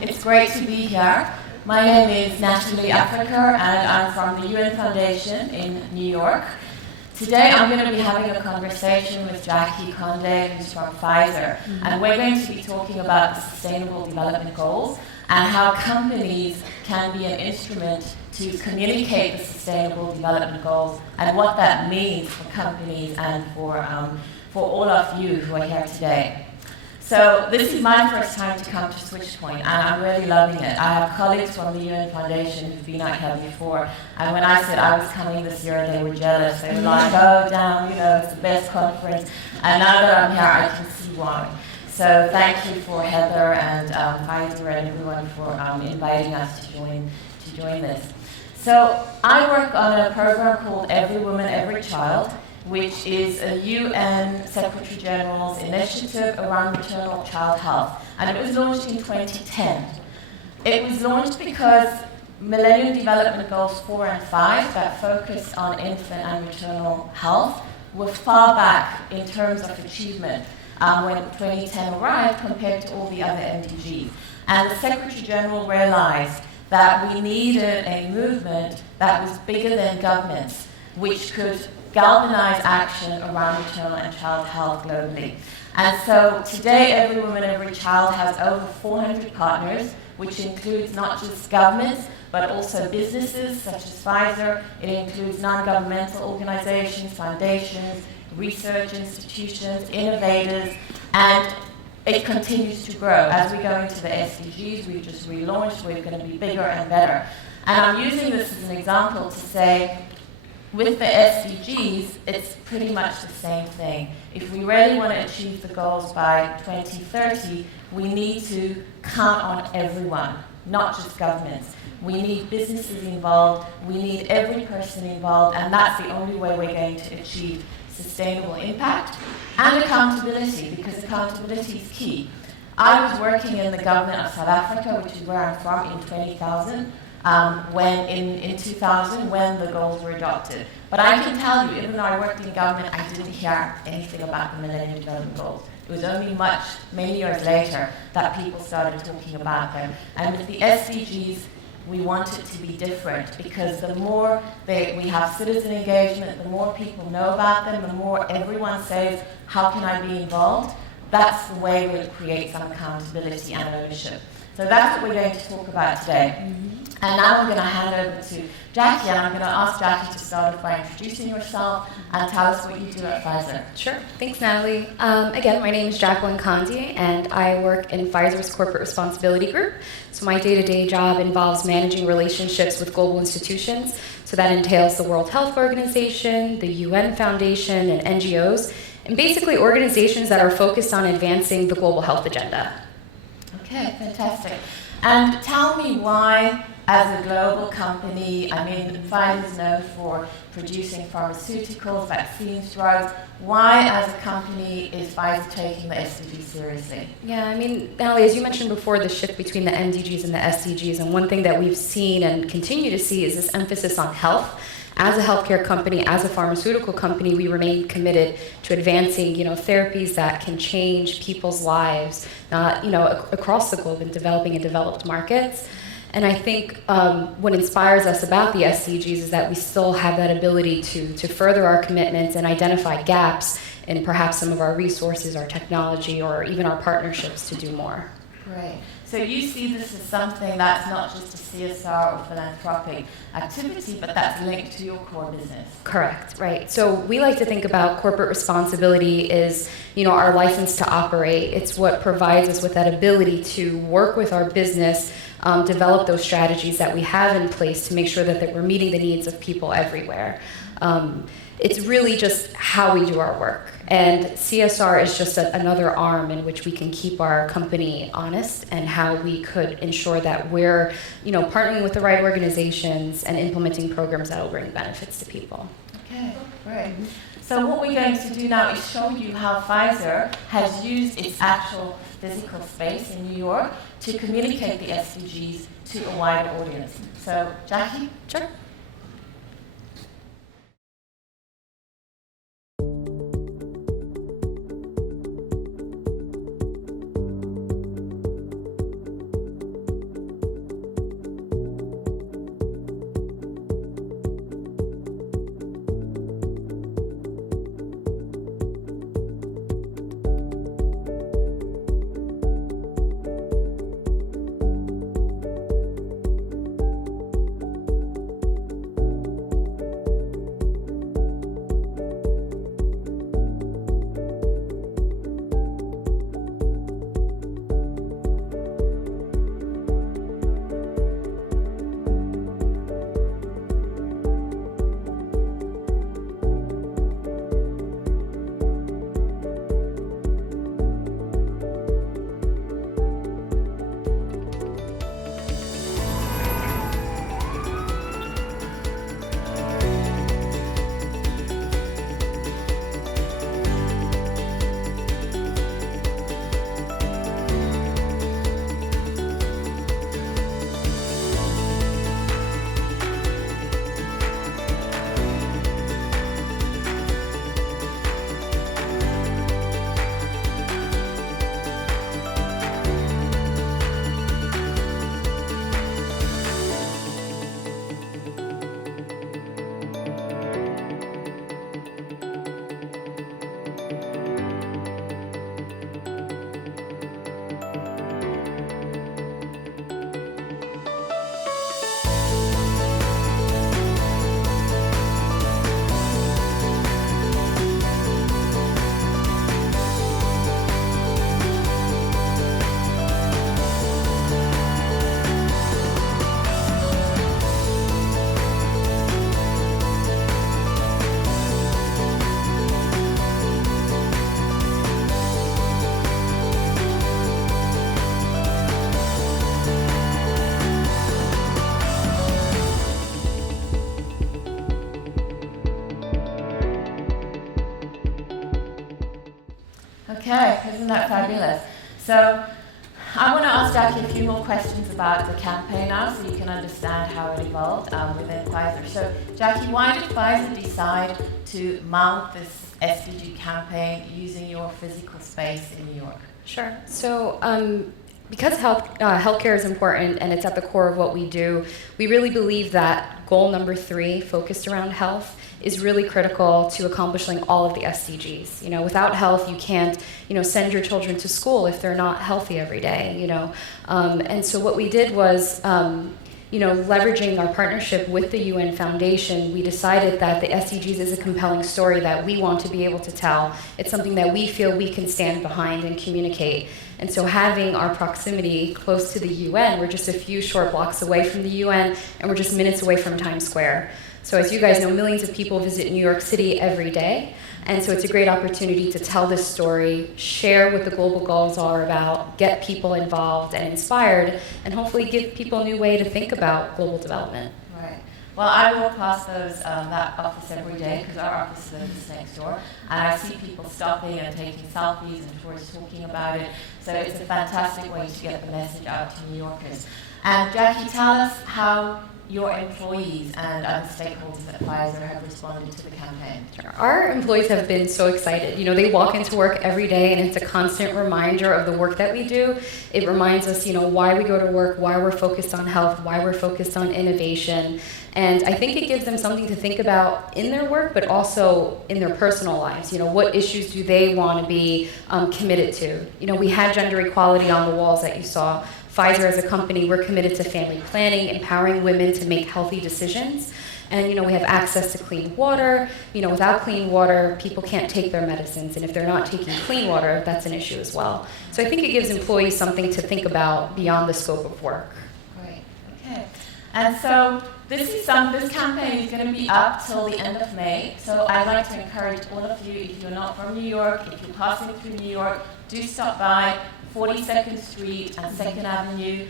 It's great to be here. My name is Natalie Africa, and I'm from the UN Foundation in New York. Today I'm going to be having a conversation with Jaqueline Conde, who's from Pfizer, and we're going to be talking about the Sustainable Development Goals and how companies can be an instrument to communicate the Sustainable Development Goals and what that means for companies and for all of you who are here today. So this is my first time to come to SwitchPoint, and I'm really loving it. I have colleagues from the UN Foundation who've been out here before, and when I said I was coming this year, they were jealous. They were like, oh, damn, it's the best conference. And now that I'm here, I can see why. So thank you for Heather and Pfizer and everyone for inviting us to join this. So I work on a program called Every Woman, Every Child, which is a UN Secretary General's initiative around maternal child health. And it was launched in 2010. It was launched because Millennium Development Goals 4 and 5 that focus on infant and maternal health were far back in terms of achievement when 2010 arrived compared to all the other MDGs. And the Secretary General realized that we needed a movement that was bigger than governments, which could galvanize action around maternal and child health globally. And so today, Every Woman, Every Child has over 400 partners, which includes not just governments, but also businesses such as Pfizer. It includes non-governmental organizations, foundations, research institutions, innovators, and it continues to grow. As we go into the SDGs, we've just relaunched, we're going to be bigger and better. And I'm using this as an example to say, with the SDGs, it's pretty much the same thing. If we really want to achieve the goals by 2030, we need to count on everyone, not just governments. We need businesses involved, we need every person involved, and that's the only way we're going to achieve sustainable impact and accountability, because accountability is key. I was working in the government of South Africa, which is where I'm from, in 20,000. When in 2000, when the goals were adopted. But I can tell you, even though I worked in government, I didn't hear anything about the Millennium Development Goals. It was only many years later, that people started talking about them. And with the SDGs, we want it to be different, because the more we have citizen engagement, the more people know about them, the more everyone says, how can I be involved? That's the way we'll create some accountability and ownership. So that's what we're going to talk about today. And now I'm going to hand over to Jackie, and I'm going to ask Jackie to start off by introducing yourself and tell us what you do at Pfizer. Sure. Thanks, Natalie. Again, my name is Jaqueline Conde, and I work in Pfizer's Corporate Responsibility Group. So my day-to-day job involves managing relationships with global institutions. So that entails the World Health Organization, the UN Foundation, and NGOs, and basically organizations that are focused on advancing the global health agenda. Okay, fantastic. And tell me why, as a global company, Pfizer is known for producing pharmaceuticals, vaccines, drugs. Why, as a company, is Pfizer taking the SDGs seriously? Yeah, Natalie, as you mentioned before, the shift between the MDGs and the SDGs, and one thing that we've seen and continue to see is this emphasis on health. As a healthcare company, as a pharmaceutical company, we remain committed to advancing, therapies that can change people's lives, across the globe in developing and developed markets. And I think what inspires us about the SDGs is that we still have that ability to further our commitments and identify gaps in perhaps some of our resources, our technology, or even our partnerships to do more. Great. So you see this as something that's not just a CSR or philanthropic activity, but that's linked to your core business. Correct, right. So we like to think about corporate responsibility as, our license to operate. It's what provides us with that ability to work with our business, develop those strategies that we have in place to make sure that we're meeting the needs of people everywhere. It's really just how we do our work. And CSR is just another arm in which we can keep our company honest, and how we could ensure that we're, partnering with the right organizations and implementing programs that will bring benefits to people. Okay, great. So what we're going to do now is show you how Pfizer has used its actual physical space in New York to communicate the SDGs to a wider audience. So, Jackie? Sure. Okay, isn't that fabulous? So I want to ask Jackie a few more questions about the campaign now so you can understand how it evolved within Pfizer. So Jackie, why did Pfizer decide to mount this SDG campaign using your physical space in New York? Sure. So because healthcare is important and it's at the core of what we do, we really believe that goal number 3, focused around health, is really critical to accomplishing all of the SDGs. You know, without health, you can't, send your children to school if they're not healthy every day. And so what we did was, leveraging our partnership with the UN Foundation, we decided that the SDGs is a compelling story that we want to be able to tell. It's something that we feel we can stand behind and communicate. And so having our proximity close to the UN, we're just a few short blocks away from the UN, and we're just minutes away from Times Square. So as you guys know, millions of people visit New York City every day. And so it's a great opportunity to tell this story, share what the global goals are about, get people involved and inspired, and hopefully give people a new way to think about global development. Right. Well, I walk past that office every day because our office is just next door, and I see people stopping and taking selfies and tourists talking about it. So it's a fantastic way to get the message out to New Yorkers. And Jackie, tell us how your employees and other stakeholders at Pfizer have responded to the campaign. Sure. Our employees have been so excited. They walk into work every day, and it's a constant reminder of the work that we do. It reminds us, why we go to work, why we're focused on health, why we're focused on innovation. And I think it gives them something to think about in their work, but also in their personal lives. What issues do they want to be committed to? We had gender equality on the walls that you saw. Pfizer as a company, we're committed to family planning, empowering women to make healthy decisions. And we have access to clean water. Without clean water, people can't take their medicines. And if they're not taking clean water, that's an issue as well. So I think it gives employees something to think about beyond the scope of work. Great, okay. And so this campaign is going to be up till the end of May. So I'd like to encourage all of you, if you're not from New York, if you're passing through New York, do stop by 42nd Street and 2nd Avenue,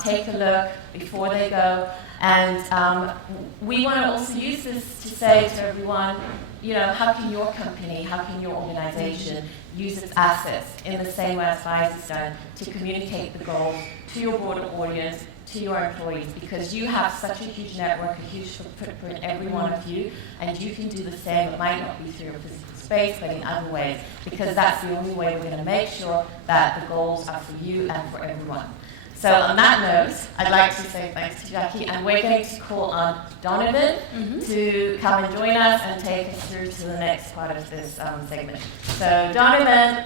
take a look before they go. And we want to also use this to say to everyone, how can your company, how can your organization use its assets in the same way as Pfizer's done to communicate the goals to your broader audience, to your employees, because you have such a huge network, a huge footprint, every one of you, and you can do the same. It might not be through your physical space, but in other ways, because that's the only way we're going to make sure that the goals are for you and for everyone. So on that note, I'd like to say thanks to Jackie, and we're going to call on Donovan to come and join us and take us through to the next part of this segment. So Donovan,